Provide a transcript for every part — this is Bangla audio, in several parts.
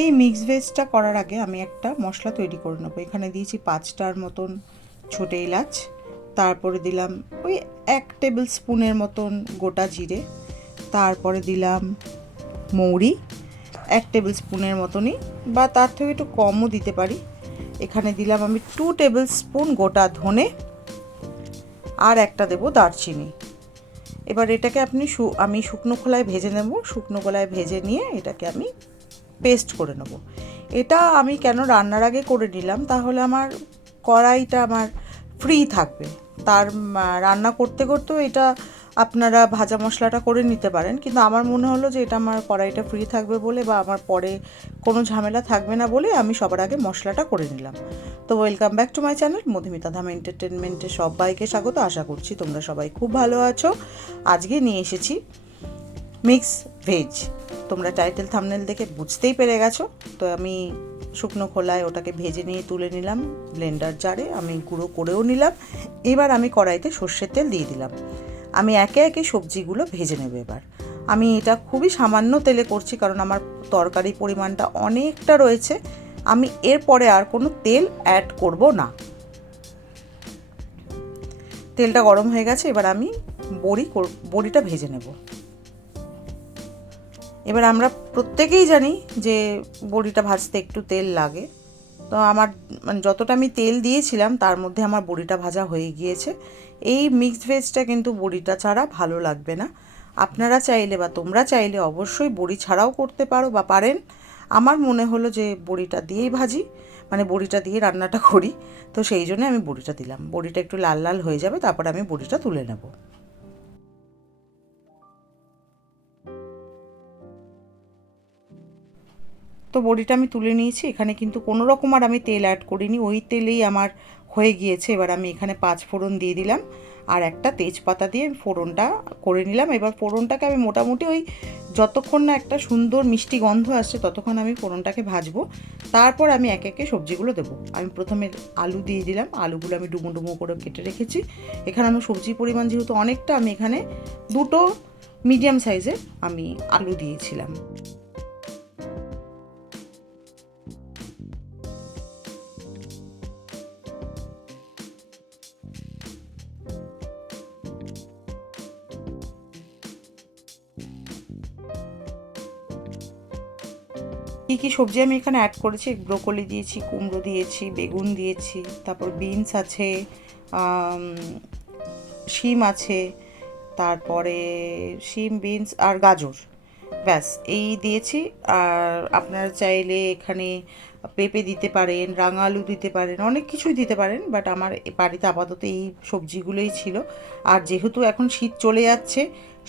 এই মিক্স ভেজটা করার আগে আমি একটা মশলা তৈরি করে নেব। এখানে দিয়েছি পাঁচটার মতন ছোটো এলাচ, তারপরে দিলাম ওই এক টেবিল স্পুনের মতন গোটা জিরে, তারপরে দিলাম মৌরি, এক টেবিল স্পুনের মতনই বা তার থেকে একটু কমও দিতে পারি। এখানে দিলাম আমি টু টেবিল স্পুন গোটা ধনে আর একটা দেবো দারচিনি। এবার এটাকে আপনি আমি শুকনো খোলায় ভেজে নেব। শুকনো খোলায় ভেজে নিয়ে এটাকে আমি পেস্ট করে নেব। এটা আমি কেন রান্নার আগে করে নিলাম, তাহলে আমার কড়াইটা আমার ফ্রি থাকবে। তার রান্না করতে করতেও এটা আপনারা ভাজা মশলাটা করে নিতে পারেন, কিন্তু আমার মনে হলো যে এটা আমার কড়াইটা ফ্রি থাকবে বলে বা আমার পরে কোনো ঝামেলা থাকবে না বলে আমি সবার আগে মশলাটা করে নিলাম। তো welcome back to my channel Madhumita Dham এন্টারটেনমেন্টে সবাইকে স্বাগত। আশা করছি তোমরা সবাই খুব ভালো আছো। আজকে নিয়ে এসেছি মিক্স ভেজ। তোমরা টাইটেল, থামনেল দেখে বুঝতেই পেরে গেছো। তো আমি শুকনো খোলায় ওটাকে ভেজে নিয়ে তুলে নিলাম, ব্লেন্ডার জারে আমি গুঁড়ো করেও নিলাম। এবার আমি কড়াইতে সর্ষের তেল দিয়ে দিলাম। আমি একে একে সবজিগুলো ভেজে নেব এবার। আমি এটা খুবই সামান্য তেলে করছি কারণ আমার তরকারি পরিমাণটা অনেকটা রয়েছে। আমি এরপরে আর কোনো তেল অ্যাড করব না। তেলটা গরম হয়ে গেছে, এবার আমি বড়ি বড়িটা ভেজে নেব। এবার আমরা প্রত্যেকেই জানি যে বড়িটা ভাজতে একটু তেল লাগে। তো আমার মানে যতটা আমি তেল দিয়েছিলাম, তার মধ্যে আমার বড়িটা ভাজা হয়ে গিয়েছে। এই মিক্সড ভেজটা কিন্তু বড়িটা ছাড়া ভালো লাগবে না। আপনারা চাইলে বা তোমরা চাইলে অবশ্যই বড়ি ছাড়াও করতে পারো বা পারেন। আমার মনে হলো যে বড়িটা দিয়েই ভাজি মানে বড়িটা দিয়ে রান্নাটা করি। তো সেই জন্য আমি বড়িটা দিলাম। বড়িটা একটু লাল লাল হয়ে যাবে, তারপর আমি বড়িটা তুলে নেব। তো বড়িটা আমি তুলে নিয়েছি। এখানে কিন্তু কোনো রকম আর আমি তেল অ্যাড করিনি। ওই তেলেই আমার হয়ে গিয়েছে। এবার আমি এখানে পাঁচ ফোড়ন দিয়ে দিলাম। আর একটা তেজপাতা দিয়ে ফোড়নটা করে নিলাম। এবার ফোড়নটাকে আমি মোটামুটি ওই যতক্ষণ না একটা সুন্দর মিষ্টি গন্ধ আসছে, ততক্ষণ আমি ফোড়নটাকে ভাজবো। তারপর আমি একে একে সবজিগুলো দেবো। আমি প্রথমে আলু দিয়ে দিলাম। আলুগুলো আমি ডুমো ডুমো করে কেটে রেখেছি। এখানে আমার সবজির পরিমাণ যেহেতু অনেকটা, আমি এখানে দুটো মিডিয়াম সাইজের আমি আলু দিয়েছিলাম। কী কী সবজি আমি এখানে অ্যাড করেছি? ব্রোকলি দিয়েছি, কুমড়ো দিয়েছি, বেগুন দিয়েছি, তারপর বিনস আছে শিম আছে, তারপরে শিম বিনস আর গাজর। ব্যাস, এই দিয়েছি। আর আপনারা চাইলে এখানে পেঁপে দিতে পারেন রাঙা আলু দিতে পারেন, অনেক কিছুই দিতে পারেন বাট আমার বাড়িতে আপাতত এই সবজিগুলোই ছিল। আর যেহেতু এখন শীত চলে যাচ্ছে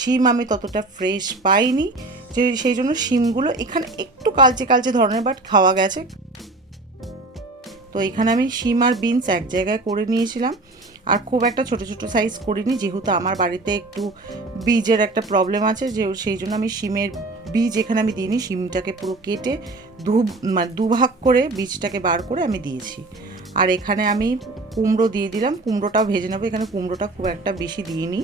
শিম আমি ততটা ফ্রেশ পাইনি, যে সেই জন্য শিমগুলো এখানে একটু কালচে কালচে ধরনের বাট খাওয়া গেছে। তো এখানে আমি শিম আর বিনস এক জায়গায় করে নিয়েছিলাম, আর খুব একটা ছোট ছোট সাইজ করিনি, যেহেতু আমার বাড়িতে একটু বীজের একটা প্রবলেম আছে, যে সেই জন্য আমি শিমের বীজ এখানে আমি দিইনি, শিমটাকে পুরো কেটে দু মানে দুভাগ করে বীজটাকে বার করে আমি দিয়েছি। আর এখানে আমি কুমড়ো দিয়ে দিলাম, কুমড়োটাও ভেজে নেব, এখানে কুমড়োটা খুব একটা বেশি দিইনি।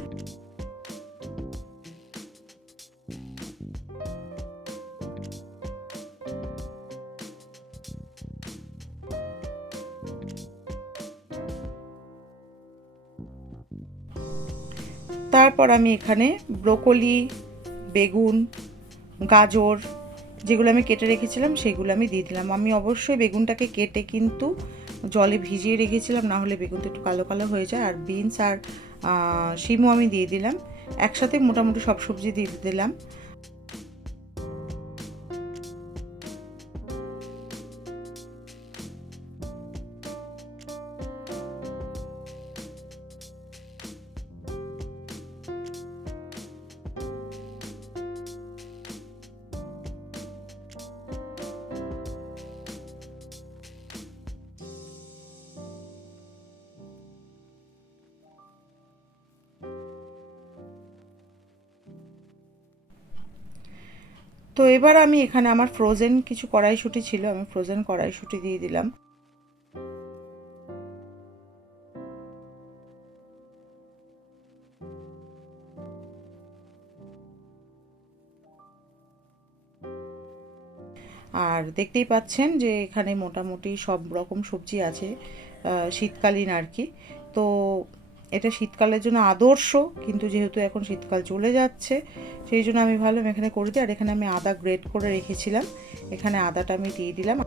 তারপর আমি এখানে ব্রোকলি, বেগুন, গাজর যেগুলো আমি কেটে রেখেছিলাম সেগুলো আমি দিয়ে দিলাম। আমি অবশ্যই বেগুনটাকে কেটে কিন্তু জলে ভিজিয়ে রেখেছিলাম, না হলে বেগুনটা একটু কালো কালো হয়ে যায়। আর বিনস আর শিমও আমি দিয়ে দিলাম। একসাথে মোটামুটি সব সবজি দিয়ে দিলাম। তো এবার আমি এখানে আমার ফ্রোজেন কিছু কড়াইশুঁটি ছিল, আমি ফ্রোজেন কড়াইশুঁটি দিয়ে দিলাম। আর দেখতেই পাচ্ছেন যে এখানে মোটামুটি সব রকম সবজি আছে শীতকালীন আর কি। তো এটা শীতকালের জন্য আদর্শ, কিন্তু যেহেতু এখন শীতকাল চলে যাচ্ছে, সেই জন্য আমি ভাবলাম এখানে করে দিই। আর এখানে আমি আদা গ্রেট করে রেখেছিলাম। এখানে আদাটা আমি দিয়ে দিলাম।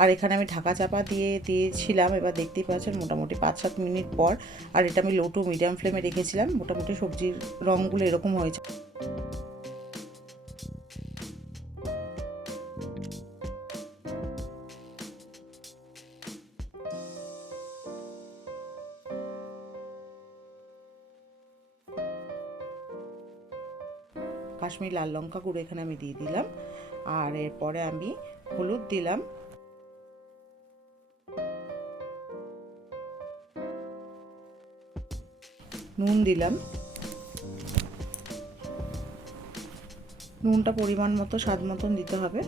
আর এখানে আমি ঢাকা চাপা দিয়ে দিয়েছিলাম। এবার দেখতেই পাচ্ছেন মোটামুটি পাঁচ সাত মিনিট পর। আর এটা আমি লো টু মিডিয়াম ফ্লেমে রেখেছিলাম। মোটামুটি সবজির রঙগুলো এরকম হয়েছে। কাশ্মীর লাল লঙ্কা গুঁড়ো এখানে আমি দিয়ে দিলাম। আর এরপরে আমি হলুদ দিলাম। নুন দিলাম। নুনটা পরিমাণ মতো স্বাদ মতন দিতে হবে।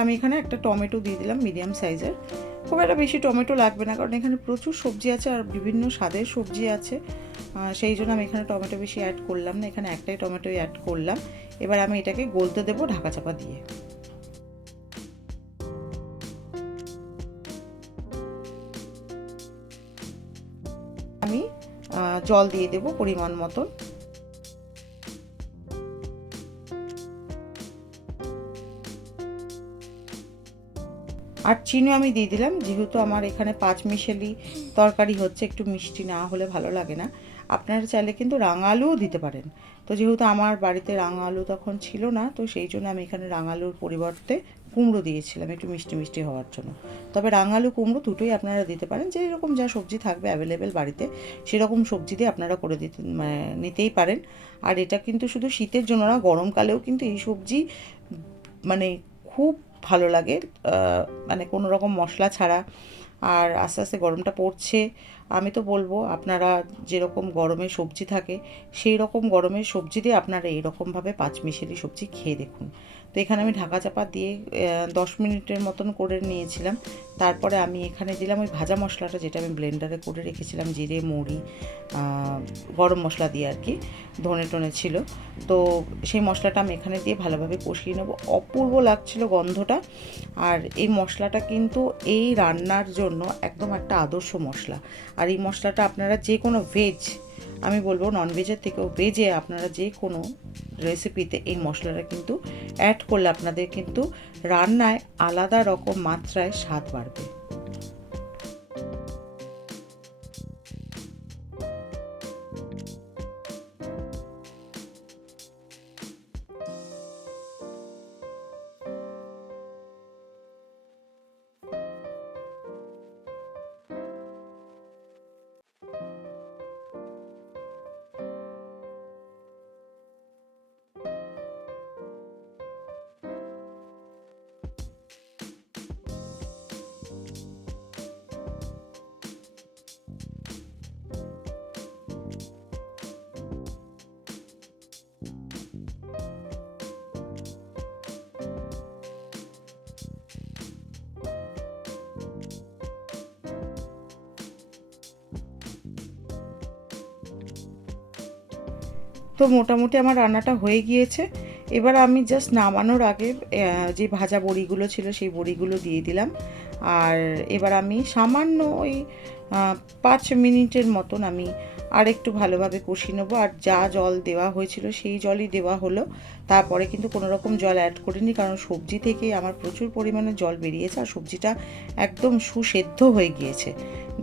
আমি এখানে একটা টমেটো দিয়ে দিলাম, মিডিয়াম সাইজের। খুব একটা বেশি টমেটো লাগবে না, কারণ এখানে প্রচুর সবজি আছে আর বিভিন্ন স্বাদের সবজি আছে। সেই জন্য আমি এখানে টমেটো বেশি অ্যাড করলাম না, এখানে একটাই টমেটো অ্যাড করলাম। এবার আমি এটাকে গলতে দেবো ঢাকা চাপা দিয়ে। আমি জল দিয়ে দেবো পরিমাণ মতন। আর চিনি আমি দিয়ে দিলাম, যেহেতু আমার এখানে পাঁচ মিশেলি তরকারি হচ্ছে, একটু মিষ্টি না হলে ভালো লাগে না। আপনারা চাইলে কিন্তু রাঙা আলুও দিতে পারেন। তো যেহেতু আমার বাড়িতে রাঙা আলু তখন ছিল না, তো সেই জন্য আমি এখানে রাঙা আলুর পরিবর্তে কুমড়ো দিয়েছিলাম, একটু মিষ্টি মিষ্টি হওয়ার জন্য। তবে রাঙালু কুমড়ো দুটোই আপনারা দিতে পারেন, যে এরকম যা সবজি থাকবে অ্যাভেলেবেল বাড়িতে, সেরকম সবজি দিয়ে আপনারা করে দিতে মানে নিতেই পারেন। আর এটা কিন্তু শুধু শীতের জন্য না, গরমকালেও কিন্তু এই সবজি মানে খুব ভালো লাগে। মানে কোনো রকম মশলা ছাড়া। আর আস্তে আস্তে গরমটা পড়ছে। আমি তো বলব আপনারা যেরকম গরমে সবজি থাকে সেই রকম গরমের সবজি দিয়ে আপনারা এইরকমভাবে পাঁচ মিশেলি সবজি খেয়ে দেখুন। তো এখানে আমি ঢাকা চাপা দিয়ে দশ মিনিটের মতন করে নিয়েছিলাম। তারপরে আমি এখানে দিলাম ওই ভাজা মশলাটা যেটা আমি ব্লেন্ডারে করে রেখেছিলাম জিরে আহ, গরম মশলা দিয়ে আর কি ধনে টনে ছিল। তো সেই মশলাটা আমি এখানে দিয়ে ভালোভাবে কষিয়ে নেব। অপূর্ব লাগছিল গন্ধটা। আর এই মশলাটা কিন্তু এই রান্নার জন্য একদম একটা আদর্শ মশলা। এই মশলাটা আপনারা যে কোনো ভেজ আমি বলব ননভেজের থেকেও ভেজে আপনারা যে কোনো রেসিপিতে এই মশলাটা কিন্তু অ্যাড করলে আপনাদের কিন্তু রান্নায় আলাদা রকম মাত্রায় স্বাদ বাড়বে। তো মোটামুটি আমার রান্নাটা হয়ে গিয়েছে। এবার আমি জাস্ট নামানোর আগে যে ভাজা বড়িগুলো ছিল সেই বড়িগুলো দিয়ে দিলাম। আর এবার আমি সামান্য ওই পাঁচ মিনিটের মতন আমি আর একটু ভালোভাবে কষিয়ে নেব। আর যা জল দেওয়া হয়েছিল সেই জলই দেওয়া হলো। তারপরে কিন্তু কোনো রকম জল অ্যাড করিনি, কারণ সবজি থেকে আমার প্রচুর পরিমাণে জল বেরিয়েছে। আর সবজিটা একদম সুসেদ্ধ হয়ে গিয়েছে।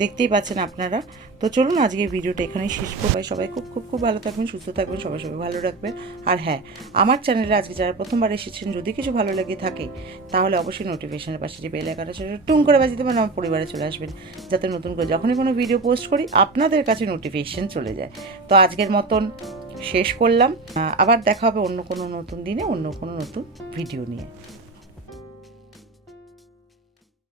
দেখতেই পাচ্ছেন আপনারা। তো চলুন আজকের ভিডিওটা এখানেই শেষ করব। সবাই খুব খুব খুব ভালো থাকবেন, সুস্থ থাকবেন, সবাই সবাই ভালো রাখবেন। আর হ্যাঁ আমার চ্যানেলে আজকে যারা প্রথমবার এসেছেন, যদি কিছু ভালো লেগে থাকে, তাহলে অবশ্যই নোটিফিকেশনের পাশে যে বেল আইকনটা সেটা টুং করে বাজিয়ে দেবেন, আমার পরিবারে চলে আসবেন। যাতে নতুন করে যখনই কোনো ভিডিও পোস্ট করি, আপনাদের কাছে নোটিফিকেশন চলে যায়। তো আজকের মতন শেষ করলাম। আবার দেখা হবে অন্য কোনো নতুন দিনে, অন্য কোনো নতুন ভিডিও নিয়ে।